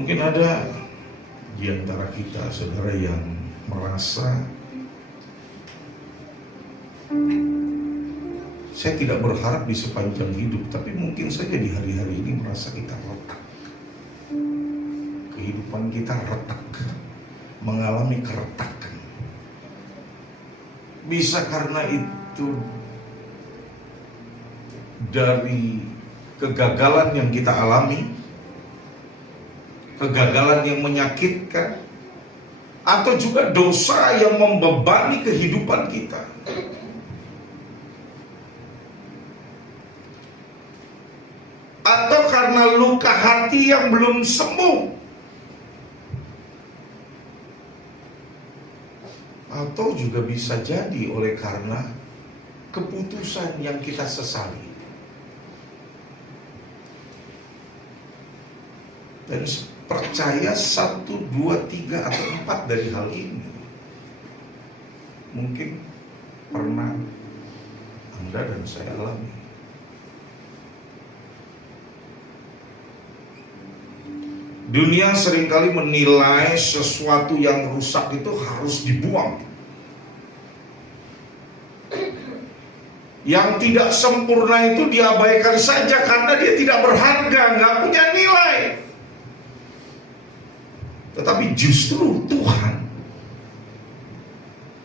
Mungkin ada di antara kita, saudara, yang merasa saya tidak berharap di sepanjang hidup, tapi mungkin saja di hari-hari ini merasa kita retak. Kehidupan kita retak, mengalami keretakan. Bisa karena itu dari kegagalan yang kita alami, kegagalan yang menyakitkan, atau juga dosa yang membebani kehidupan kita. Atau karena luka hati yang belum sembuh. Atau juga bisa jadi oleh karena keputusan yang kita sesali. Dan percaya 1, 2, 3, atau 4 dari hal ini mungkin pernah Anda dan saya alami. Dunia seringkali menilai sesuatu yang rusak itu harus dibuang. Yang tidak sempurna itu diabaikan saja karena dia tidak berharga, nggak punya nilai. Tetapi justru Tuhan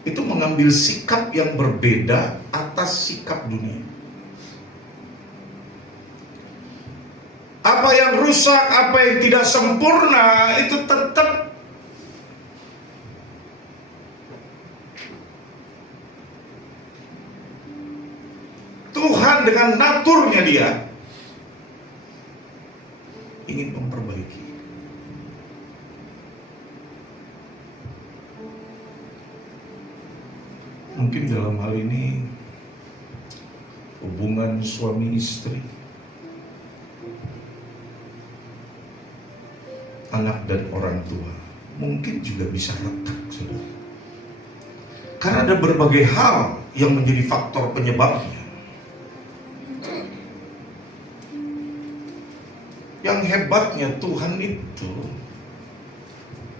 itu mengambil sikap yang berbeda atas sikap dunia. Apa yang rusak, apa yang tidak sempurna itu tetap Tuhan dengan naturnya dia ingin memperbaiki. Mungkin dalam hal ini hubungan suami istri, anak dan orang tua mungkin juga bisa retak, saudara. Karena ada berbagai hal yang menjadi faktor penyebabnya. Yang hebatnya Tuhan itu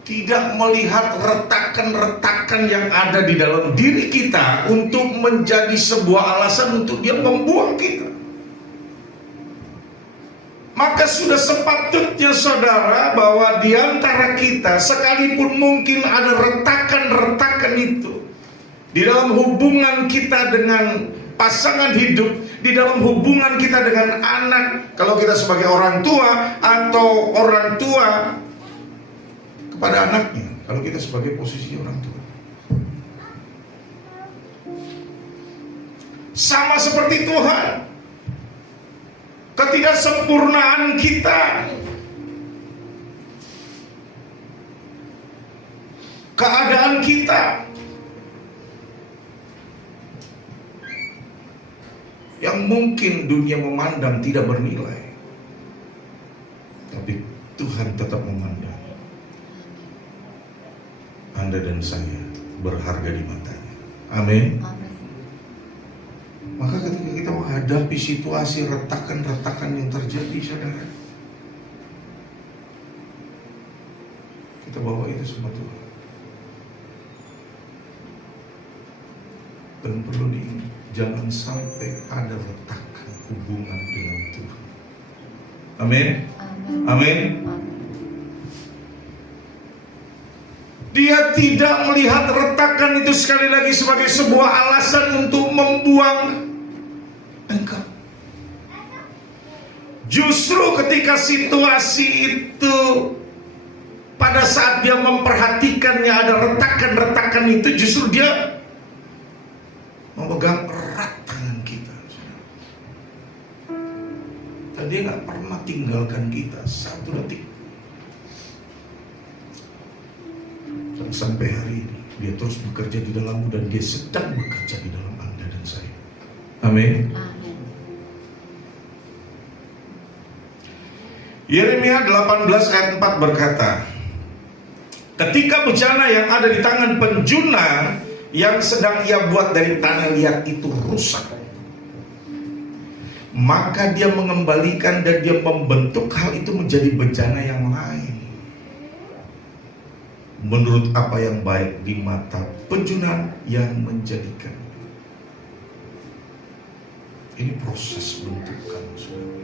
tidak melihat retakan-retakan yang ada di dalam diri kita untuk menjadi sebuah alasan untuk dia membuang kita. Maka sudah sepatutnya, saudara, bahwa di antara kita, sekalipun mungkin ada retakan-retakan itu di dalam hubungan kita dengan pasangan hidup, di dalam hubungan kita dengan anak, kalau kita sebagai orang tua, atau orang tua kepada anaknya, kalau kita sebagai posisi orang tua. Sama seperti Tuhan, ketidaksempurnaan kita, keadaan kita yang mungkin dunia memandang tidak bernilai, tapi Tuhan tetap memandang Anda dan saya berharga di matanya. Amin. Maka ketika kita menghadapi situasi retakan-retakan yang terjadi, saudara, kita bawa itu sama Tuhan. Dan perlu diingat, jangan sampai ada retakan hubungan dengan Tuhan. Amin. Amin. Dia tidak melihat retakan itu sekali lagi sebagai sebuah alasan untuk membuang engkau. Justru ketika situasi itu, pada saat dia memperhatikannya ada retakan-retakan itu, justru dia memegang erat tangan kita. Dan dia gak pernah tinggalkan kita satu detik. Dan sampai hari ini dia terus bekerja di dalammu, dan dia sedang bekerja di dalam Anda dan saya. Amin. Yeremia 18 ayat 4 berkata, ketika bejana yang ada di tangan penjuna yang sedang ia buat dari tanah liat itu rusak, maka dia mengembalikan dan dia membentuk hal itu menjadi bejana yang lain. menurut apa yang baik di mata penjunan yang menjadikan. Ini proses bentukan, saudara.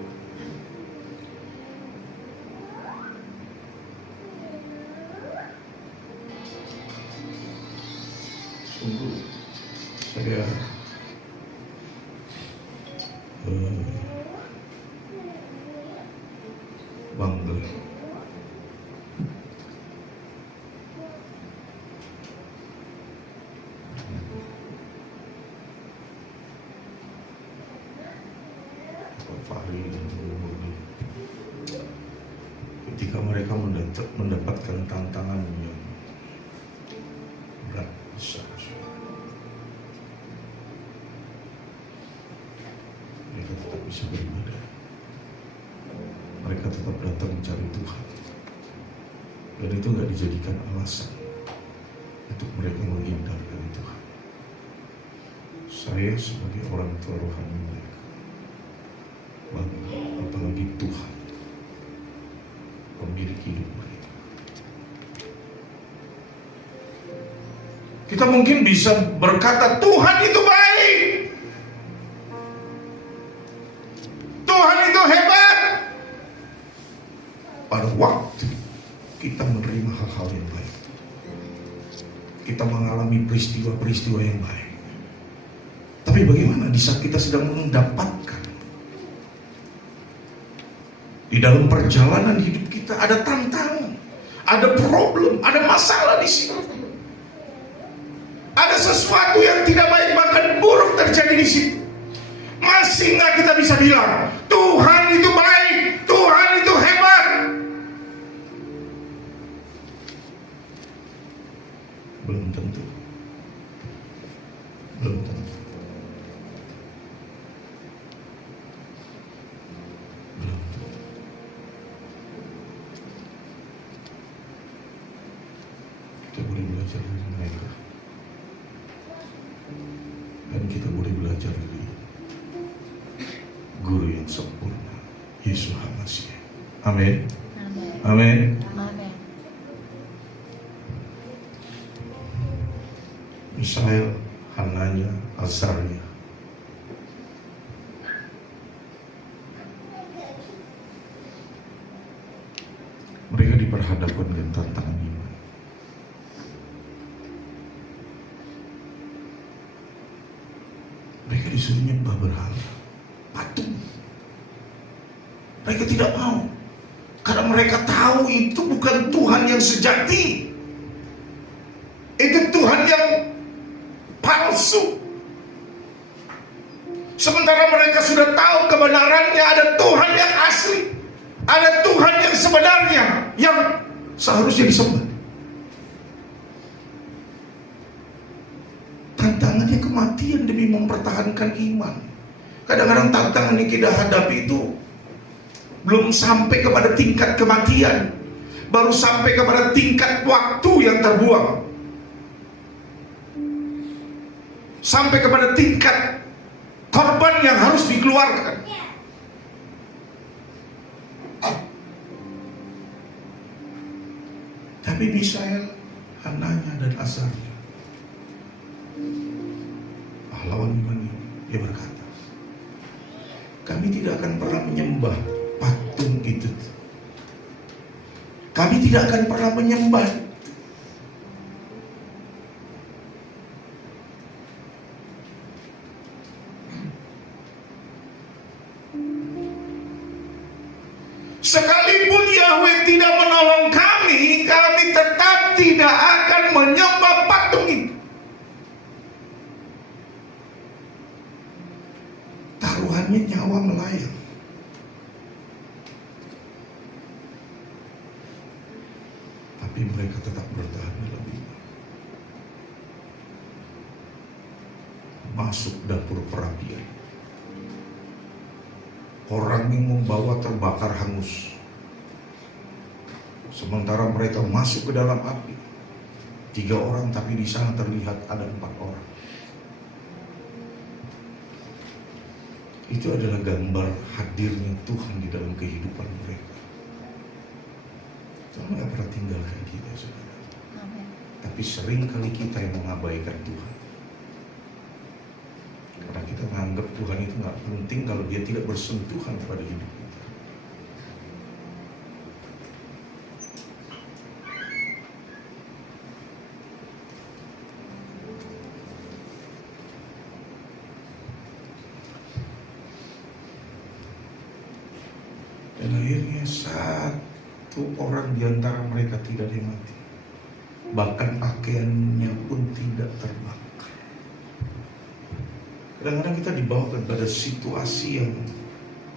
Sungguh saya bangga Fahri dan Murni ketika mereka mendapatkan tantangan yang berat besar. Mereka tetap bisa beribadah. Mereka tetap datang mencari Tuhan. Dan itu gak dijadikan alasan untuk mereka menghindar dari Tuhan. Saya sebagai orang tua rohani mereka bangga, apalagi Tuhan pemilik hidup mereka. Kita mungkin bisa berkata Tuhan itu baik, Tuhan itu hebat. Pada waktu kita menerima hal-hal yang baik, kita mengalami peristiwa-peristiwa yang baik. Tapi bagaimana di saat kita sedang mendapatkan, di dalam perjalanan hidup kita ada tantangan, ada problem, ada masalah di sini. Ada sesuatu yang tidak baik bahkan buruk terjadi di situ. Masih nggak kita bisa bilang Tuhan itu baik, Tuhan itu hebat? Belum tentu. Belum tentu. Belum tentu. Kita boleh belajar dari mereka. Dan kita boleh belajar dari Guru yang sempurna, Yesus Hamasiah. Amin. Amin. Amin. Misael, Hananya, Azaria. Mereka diperhadapkan dengan tantangan iman. Mereka disuruh nyembah berhala, patung. Mereka tidak mau, karena mereka tahu itu bukan Tuhan yang sejati. Itu Tuhan yang palsu. Sementara mereka sudah tahu kebenarannya, ada Tuhan yang asli, ada Tuhan yang sebenarnya, yang seharusnya disembah. Tantangannya kematian demi mempertahankan iman. Kadang-kadang tantangan yang kita hadapi itu belum sampai kepada tingkat kematian, baru sampai kepada tingkat waktu yang terbuang, sampai kepada tingkat korban yang harus dikeluarkan. Tapi Misael, Hananya dan Azaria, pahlawan iman ini, dia berkata, kami tidak akan pernah menyembah patung itu. Kami tidak akan pernah menyembah. Sekalipun Yahweh tidak menolong kami, kami tetap tidak akan menyembah patung itu. Taruhannya nyawa melayang. Tapi mereka tetap bertahan dalam iman. Masuk dapur perapian. Orang yang membawa terbakar hangus. Sementara mereka masuk ke dalam api. 3 orang, tapi di sana terlihat ada 4 orang. Itu adalah gambar hadirnya Tuhan di dalam kehidupan mereka. Tuhan gak pernah tinggalkan kita, saudara. Tapi sering kali kita yang mengabaikan Tuhan. Karena kita menganggap Tuhan itu nggak penting kalau dia tidak bersentuhan pada hidup kita. Dan akhirnya satu orang di antara mereka tidak ada yang mati. Bahkan pakaiannya pun tidak terbakar. Kadang-kadang kita dibawa kepada situasi yang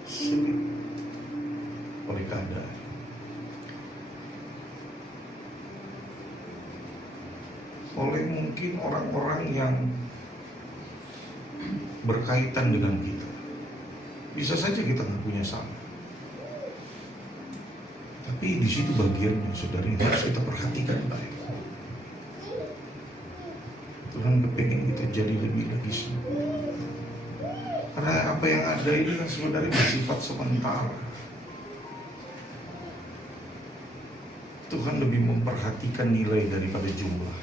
sulit oleh keadaan. Oleh mungkin orang-orang yang berkaitan dengan kita. Bisa saja kita nggak punya salah. Tapi di situ bagiannya, saudara, yang harus kita perhatikan baik. Tuhan kepingin kita jadi lebih lagi semua. Karena apa yang ada ini kan sebenarnya bersifat sementara. Tuhan lebih memperhatikan nilai daripada jumlah.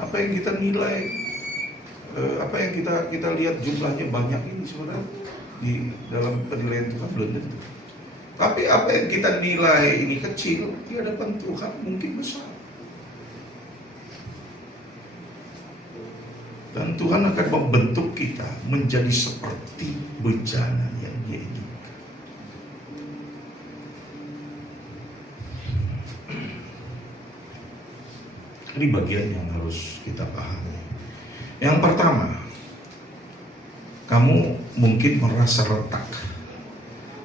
Apa yang kita nilai, apa yang kita lihat jumlahnya banyak ini sebenarnya di dalam penilaian Tuhan belum tentu. Tapi apa yang kita nilai ini kecil di hadapan Tuhan mungkin besar. Dan Tuhan akan membentuk kita menjadi seperti bejana yang Dia inginkan. Ini bagian yang harus kita pahami. Yang pertama, kamu mungkin merasa retak.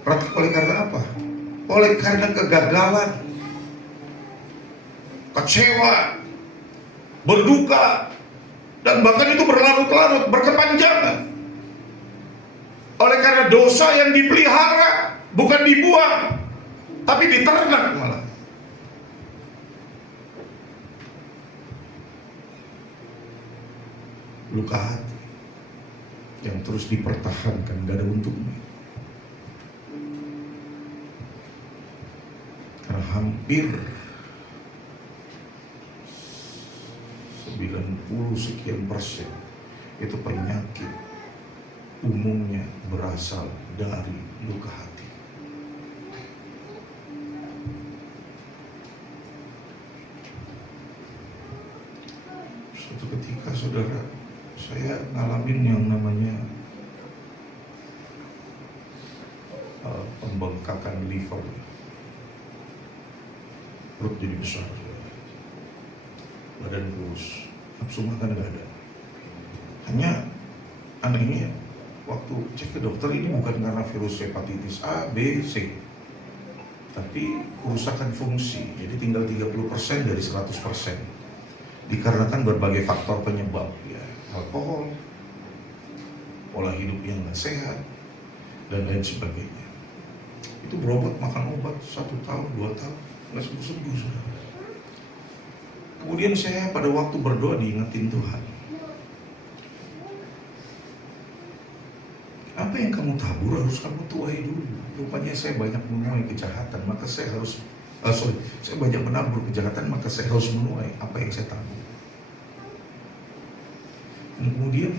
Retak oleh karena apa? Oleh karena kegagalan, kecewa, berduka, dan bahkan itu berlarut-larut, berkepanjangan. Oleh karena dosa yang dipelihara, bukan dibuang, tapi diternak malah. Luka hati yang terus dipertahankan, gak ada untungnya. Karena hampir 90% itu penyakit umumnya berasal dari luka hati. Suatu ketika, saudara, saya ngalamin yang namanya pembengkakan liver. Perut jadi besar, badan kurus, nafsu makan gak ada. Hanya anehnya, waktu cek ke dokter, ini bukan karena virus hepatitis A, B, C, tapi kerusakan fungsi. Jadi tinggal 30% dari 100%. Dikarenakan berbagai faktor penyebab, ya, alkohol, pola hidup yang gak sehat, dan lain sebagainya. Itu berobat, makan obat 1 tahun, 2 tahun, nggak sembuh-sembuh, saudara. Kemudian saya pada waktu berdoa diingetin Tuhan, apa yang kamu tabur harus kamu tuai dulu. Rupanya saya banyak menuai kejahatan, maka saya harus saya banyak menabur kejahatan, maka saya harus menuai apa yang saya tabur. Dan kemudian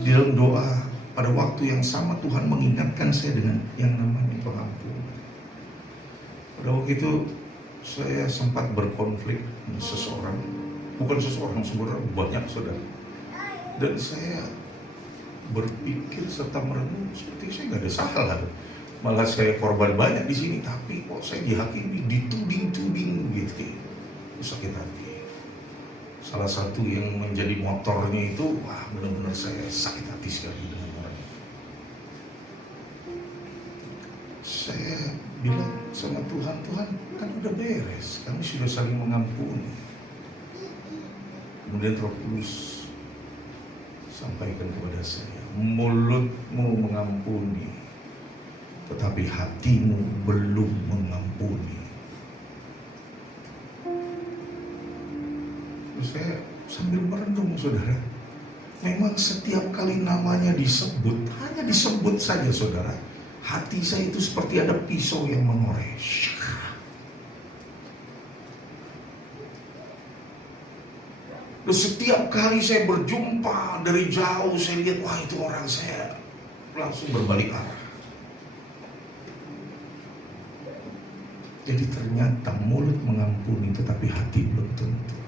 di dalam doa pada waktu yang sama Tuhan mengingatkan saya dengan yang namanya pengampunan. Pada waktu itu saya sempat berkonflik dengan seseorang, bukan seseorang, sebenarnya banyak, saudara. Dan saya berpikir serta merenung seperti saya nggak ada salah, malah saya korban banyak di sini, tapi kok saya dihakimi, dituding-tuding gitu, sakit hati. Salah satu yang menjadi motornya itu, wah, benar-benar saya sakit hati sekali dengan orang. Saya bilang sama Tuhan, Tuhan kan udah beres, kami sudah saling mengampuni. Kemudian Roh Kudus sampaikan kepada saya, mulutmu mengampuni, tetapi hatimu belum mengampuni. Terus saya sambil merenung, saudara, memang setiap kali namanya disebut, hanya disebut saja, saudara, hati saya itu seperti ada pisau yang mengores. Dan setiap kali saya berjumpa dari jauh, saya lihat, wah itu orang, saya langsung berbalik arah. Jadi ternyata mulut mengampuni tetapi hati belum tentu.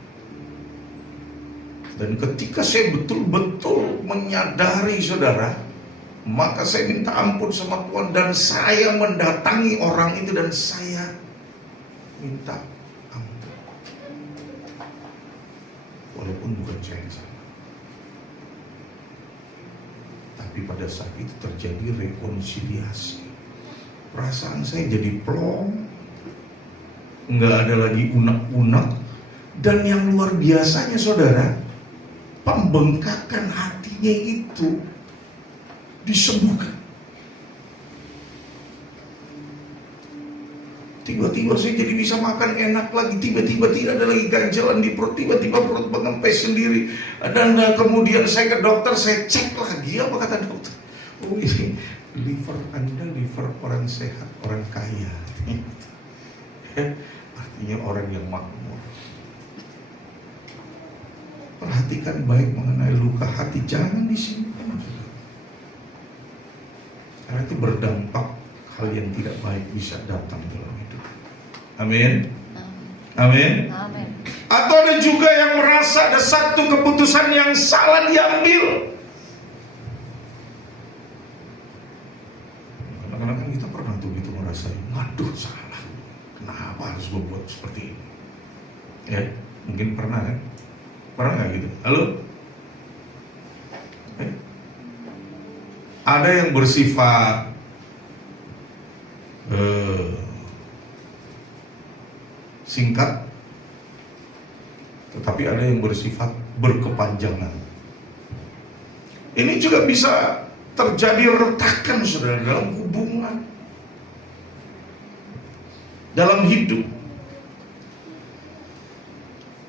Dan ketika saya betul-betul menyadari, saudara, maka saya minta ampun sama Tuhan dan saya mendatangi orang itu dan saya minta ampun. Walaupun bukan saya yang salah. Tapi pada saat itu terjadi rekonsiliasi. Perasaan saya jadi plong, nggak ada lagi unek-unek. Dan yang luar biasanya, saudara, pembengkakan hatinya itu disembuhkan. Tiba-tiba saya jadi bisa makan enak lagi, tiba-tiba tidak ada lagi ganjalan di perut, tiba-tiba perut mengempes sendiri. Dan kemudian saya ke dokter, saya cek lagi, apa kata dokter? Oh ini liver Anda liver orang sehat, orang kaya. Artinya orang yang makmur. Perhatikan baik mengenai luka hati, jangan disimpan. Karena itu berdampak hal yang tidak baik bisa datang dalam hidup. Amin. Amin. Amin. Atau ada juga yang merasa ada satu keputusan yang salah diambil. Kadang-kadang kita pernah tuh gitu ngerasain, waduh salah, kenapa harus gue buat seperti ini? Ya, mungkin pernah kan? Pernah nggak gitu? Halo? Ada yang bersifat singkat, tetapi ada yang bersifat berkepanjangan. Ini juga bisa terjadi retakan, saudara, dalam hubungan, dalam hidup.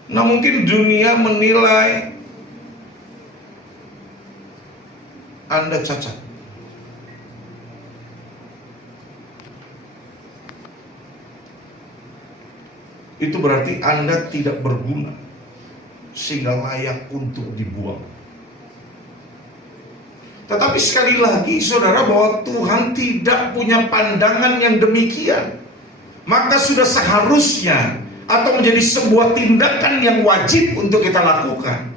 Nah, mungkin dunia menilai Anda cacat. Itu berarti Anda tidak berguna sehingga layak untuk dibuang. Tetapi sekali lagi, saudara, bahwa Tuhan tidak punya pandangan yang demikian. Maka sudah seharusnya atau menjadi sebuah tindakan yang wajib untuk kita lakukan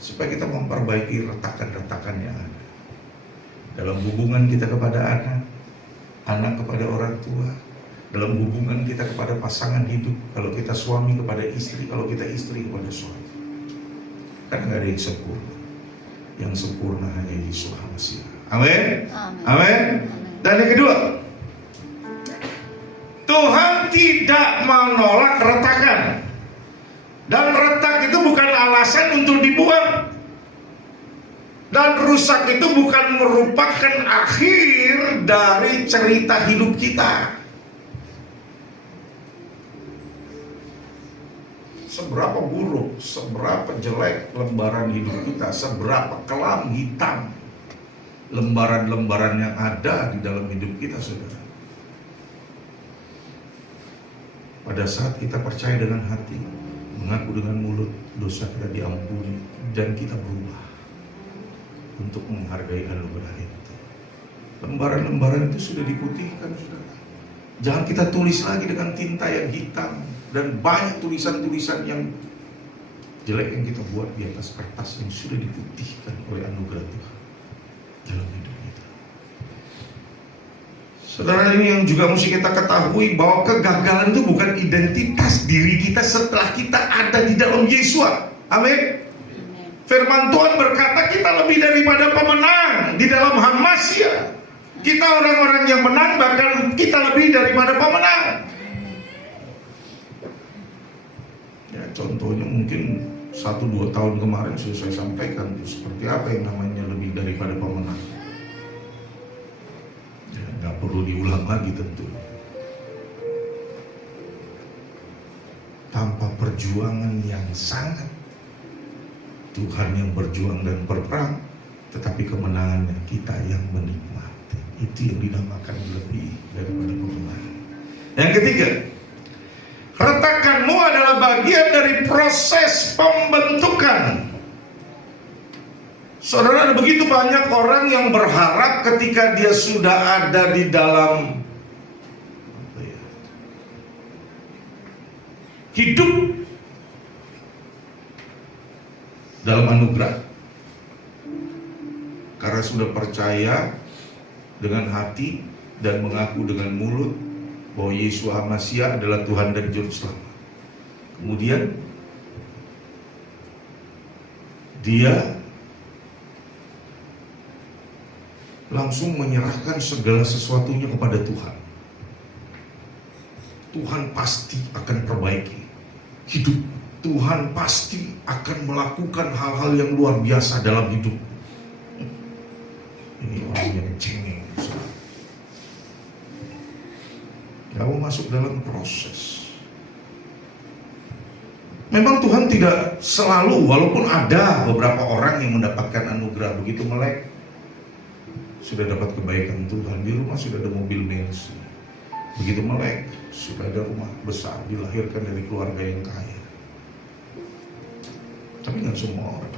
supaya kita memperbaiki retakan-retakan yang ada dalam hubungan kita kepada anak, anak kepada orang tua, dalam hubungan kita kepada pasangan hidup, kalau kita suami kepada istri, kalau kita istri kepada suami. Karena nggak ada yang sempurna. Yang sempurna hanya Yesus Mesih. Amin. Amin. Dan yang kedua, Tuhan tidak menolak retakan. Dan retak itu bukan alasan untuk dibuang. Dan rusak itu bukan merupakan akhir dari cerita hidup kita. Seberapa buruk, seberapa jelek lembaran hidup kita, seberapa kelam hitam lembaran-lembaran yang ada di dalam hidup kita, saudara. Pada saat kita percaya dengan hati, mengaku dengan mulut, dosa kita diampuni, dan kita berubah untuk menghargai anugerah itu. Lembaran-lembaran itu sudah diputihkan, saudara. Jangan kita tulis lagi dengan tinta yang hitam dan banyak tulisan-tulisan yang jelek yang kita buat di atas kertas yang sudah diputihkan oleh anugerah Tuhan dalam hidup kita. Saudara, ini yang juga mesti kita ketahui, bahwa kegagalan itu bukan identitas diri kita setelah kita ada di dalam Yesus. Amin. Firman Tuhan berkata kita lebih daripada pemenang di dalam Hamasya. Kita orang-orang yang menang, bahkan kita lebih daripada pemenang. Ya, contohnya mungkin 1-2 tahun kemarin sudah saya sampaikan seperti apa yang namanya lebih daripada pemenang. Ya, nggak perlu diulang lagi tentu. Tanpa perjuangan yang sangat, Tuhan yang berjuang dan berperang, tetapi kemenangannya kita yang menikmati. Itu itu yang dinamakan lebih daripada kebenaran. Yang ketiga, retakanmu adalah bagian dari proses pembentukan. Saudara, ada begitu banyak orang yang berharap ketika dia sudah ada di dalam hidup dalam anugerah, karena sudah percaya dengan hati dan mengaku dengan mulut bahwa Yesus Hamasiah adalah Tuhan dan Juru Selamat. Kemudian dia langsung menyerahkan segala sesuatunya kepada Tuhan. Tuhan pasti akan perbaiki hidup. Tuhan pasti akan melakukan hal-hal yang luar biasa dalam hidup. Ini orang yang cengeng. Kamu masuk dalam proses. Memang Tuhan tidak selalu, walaupun ada beberapa orang yang mendapatkan anugerah begitu melek, sudah dapat kebaikan Tuhan, di rumah sudah ada mobil Mercy, begitu melek sudah ada rumah besar, dilahirkan dari keluarga yang kaya. Tapi nggak semua orang.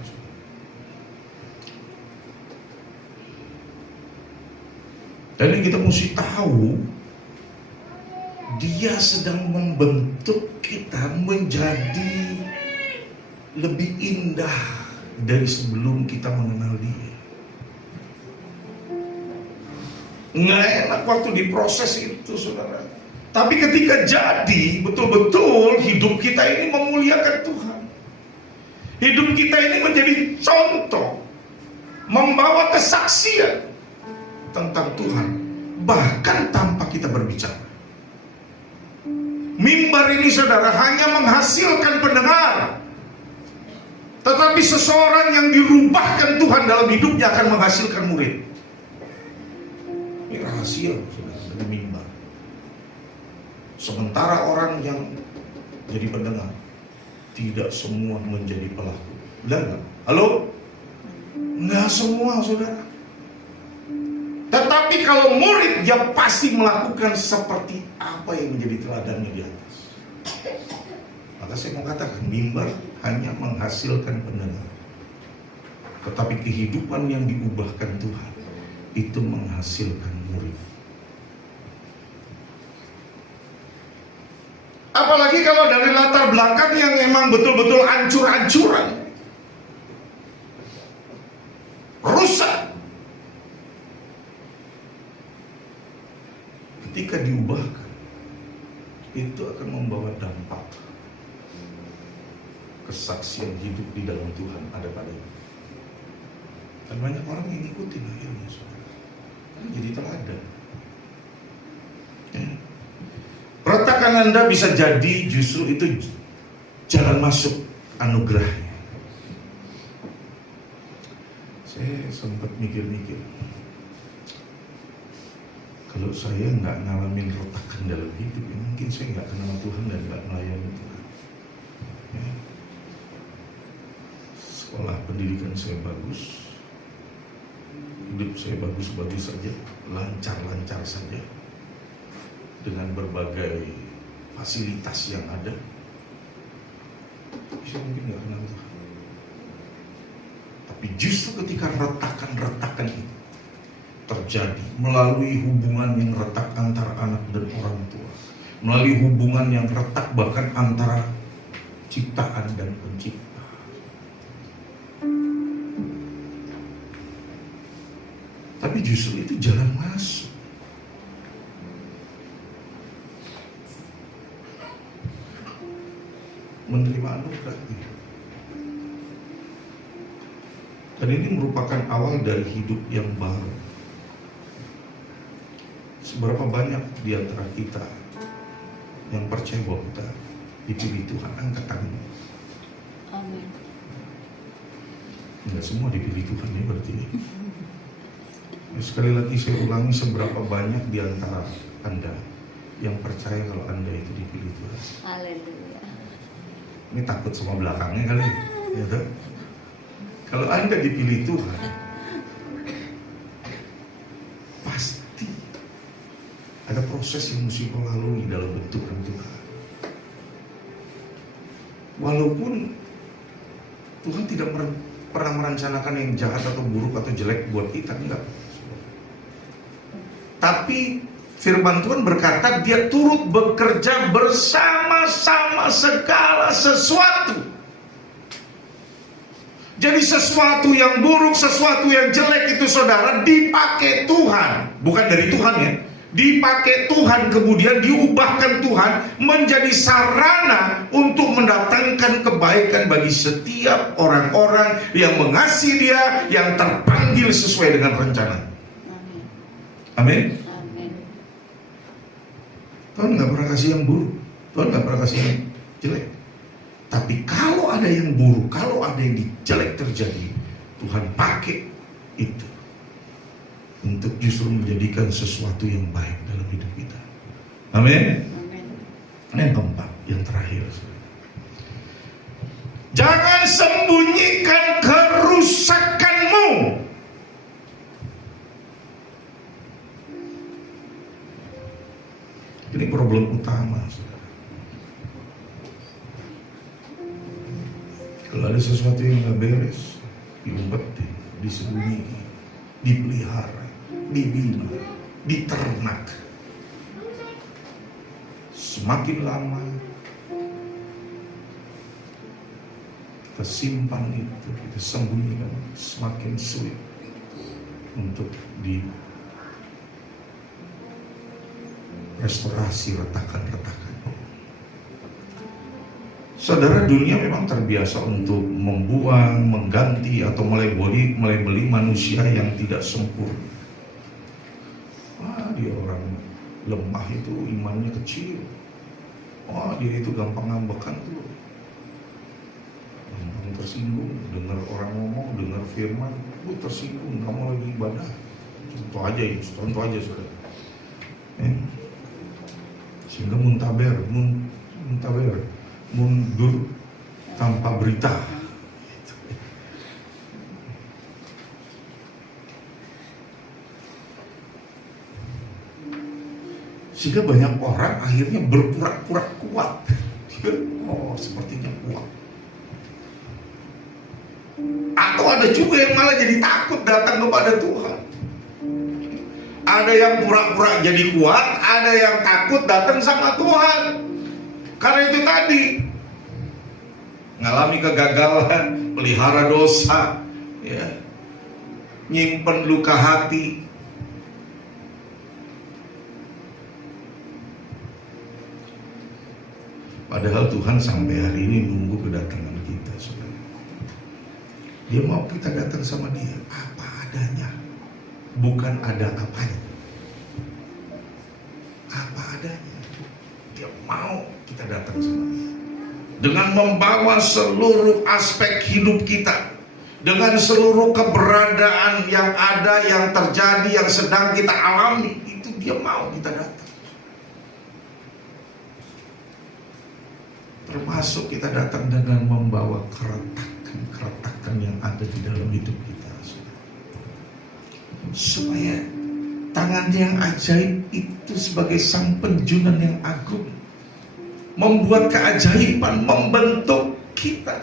Dan yang kita mesti tahu, Dia sedang membentuk kita menjadi lebih indah dari sebelum kita mengenal Dia. Nggak enak waktu diproses itu, saudara. Tapi ketika jadi, betul-betul hidup kita ini memuliakan Tuhan. Hidup kita ini menjadi contoh, membawa kesaksian tentang Tuhan, bahkan tanpa kita berbicara. Mimbar ini, saudara, hanya menghasilkan pendengar, tetapi seseorang yang dirubahkan Tuhan dalam hidupnya akan menghasilkan murid. Ini rahasia, saudara, dari mimbar. Sementara orang yang jadi pendengar, tidak semua menjadi pelaku. Benar nggak? Halo? Nggak semua, saudara. Tetapi kalau murid, dia pasti melakukan seperti apa yang menjadi teladannya di atas. Maka saya mau katakan, mimbar hanya menghasilkan pendengar, tetapi kehidupan yang diubahkan Tuhan itu menghasilkan murid. Apalagi kalau dari latar belakang yang memang betul-betul hancur-hancuran, rusak. Ketika diubahkan, itu akan membawa dampak kesaksian hidup di dalam Tuhan ada padanya. Dan banyak orang yang ngikutin akhirnya, saudara. Jadi teladan. Retakan Anda bisa jadi justru itu jalan masuk anugerahnya. Saya sempat mikir-mikir, kalau saya nggak ngalamin retakan dalam hidup, ya mungkin saya nggak kenal Tuhan dan nggak melayani Tuhan. Ya. Sekolah pendidikan saya bagus, hidup saya bagus-bagus saja, lancar-lancar saja, dengan berbagai fasilitas yang ada, saya mungkin nggak kenal Tuhan. Tapi justru ketika retakan-retakan itu terjadi melalui hubungan yang retak antara anak dan orang tua, melalui hubungan yang retak bahkan antara ciptaan dan pencipta, tapi justru itu jalan masuk. Menerima anugerah itu. Dan ini merupakan awal dari hidup yang baru. Seberapa banyak di antara kita yang percaya bahwa kita dipilih Tuhan? Angkat tangan. Amin. Enggak semua dipilih Tuhan ya berarti. Sekali lagi saya ulangi, seberapa banyak di antara Anda yang percaya kalau Anda itu dipilih Tuhan? Haleluya. Ini takut sama belakangnya kali ya, kan? Kalau Anda dipilih Tuhan, pasti proses yang mesti kau lalui dalam bentuk Tuhan. Walaupun Tuhan tidak pernah merencanakan yang jahat atau buruk atau jelek buat kita, enggak. Tapi firman Tuhan berkata dia turut bekerja bersama-sama segala sesuatu. Jadi sesuatu yang buruk, sesuatu yang jelek itu saudara dipakai Tuhan. Bukan dari Tuhan ya. Dipakai Tuhan, kemudian diubahkan Tuhan menjadi sarana untuk mendatangkan kebaikan bagi setiap orang-orang yang mengasihi Dia, yang terpanggil sesuai dengan rencana. Amin. Amin. Tuhan nggak pernah kasih yang buruk, Tuhan nggak pernah kasih yang jelek. Tapi kalau ada yang buruk, kalau ada yang jelek terjadi, Tuhan pakai itu untuk justru menjadikan sesuatu yang baik dalam hidup kita. Amin. Amin. Yang keempat, yang terakhir, jangan sembunyikan kerusakanmu. Ini problem utama, saudara. Kalau ada sesuatu yang nggak beres, diumpetin, disembunyiin, dipelihara, dibina, diternak. Semakin lama kita simpan itu, kita sembunyikan, semakin sulit untuk di restorasi retakan-retakan. Saudara, dunia memang terbiasa untuk membuang, mengganti atau melebeli manusia yang tidak sempurna. Wah, dia orang lemah itu, imannya kecil. Wah, dia itu gampang ngambekan tuh. Gampang tersinggung, dengar orang ngomong, dengar firman, tersinggung, kamu lagi ibadah. Contoh aja ini, contoh aja saudara. Sehingga mundur tanpa berita. Sehingga banyak orang akhirnya berpura-pura kuat. Oh, sepertinya kuat. Atau ada juga yang malah jadi takut datang kepada Tuhan. Ada yang pura-pura jadi kuat, ada yang takut datang sama Tuhan. Karena itu tadi, ngalami kegagalan, pelihara dosa, ya, nyimpen luka hati. Padahal Tuhan sampai hari ini nunggu kedatangan kita, saudara. Dia mau kita datang sama Dia apa adanya, bukan ada apanya. Apa adanya. Dia mau kita datang sama Dia dengan membawa seluruh aspek hidup kita, dengan seluruh keberadaan yang ada, yang terjadi, yang sedang kita alami. Itu Dia mau kita datang. Termasuk kita datang dengan membawa keretakan yang ada di dalam hidup kita, supaya tangan yang ajaib itu sebagai sang penjunan yang agung membuat keajaiban, membentuk kita.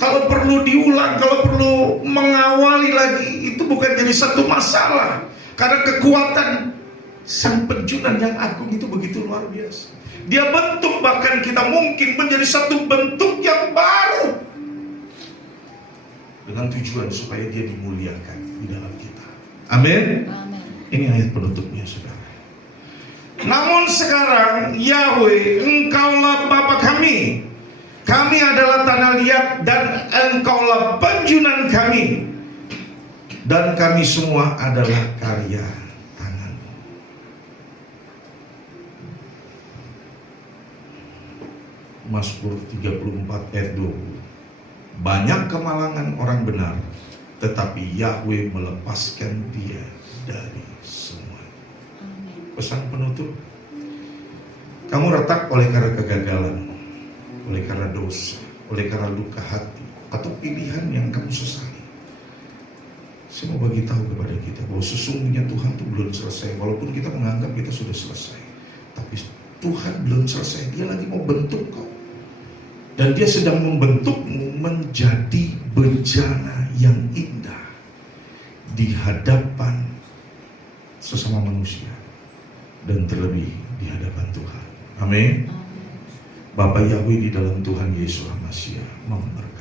Kalau perlu diulang, kalau perlu mengawali lagi, itu bukan jadi satu masalah. Karena kekuatan sang penjunan yang agung itu begitu luar biasa. Dia bentuk bahkan kita mungkin menjadi satu bentuk yang baru, dengan tujuan supaya Dia dimuliakan di dalam kita. Amin. Amin. Ini ayat penutupnya, saudara. Namun sekarang Yahweh, Engkaulah Bapa kami. Kami adalah tanah liat dan Engkaulah penjunan kami. Dan kami semua adalah karya tangan-Mu. Mazmur 34 ayat 20. Banyak kemalangan orang benar, tetapi Yahweh melepaskan dia dari semua. Pesan penutup, kamu retak oleh karena kegagalan, oleh karena dosa, oleh karena luka hati, atau pilihan yang kamu sesali. Saya mau bagi tahu kepada kita bahwa sesungguhnya Tuhan itu belum selesai. Walaupun kita menganggap kita sudah selesai, tapi Tuhan belum selesai. Dia lagi mau bentuk kau. Dan dia sedang membentukmu menjadi bejana yang indah di hadapan sesama manusia, dan terlebih di hadapan Tuhan. Amin. Bapak Yahweh di dalam Tuhan Yesus HaMashiach memberkati.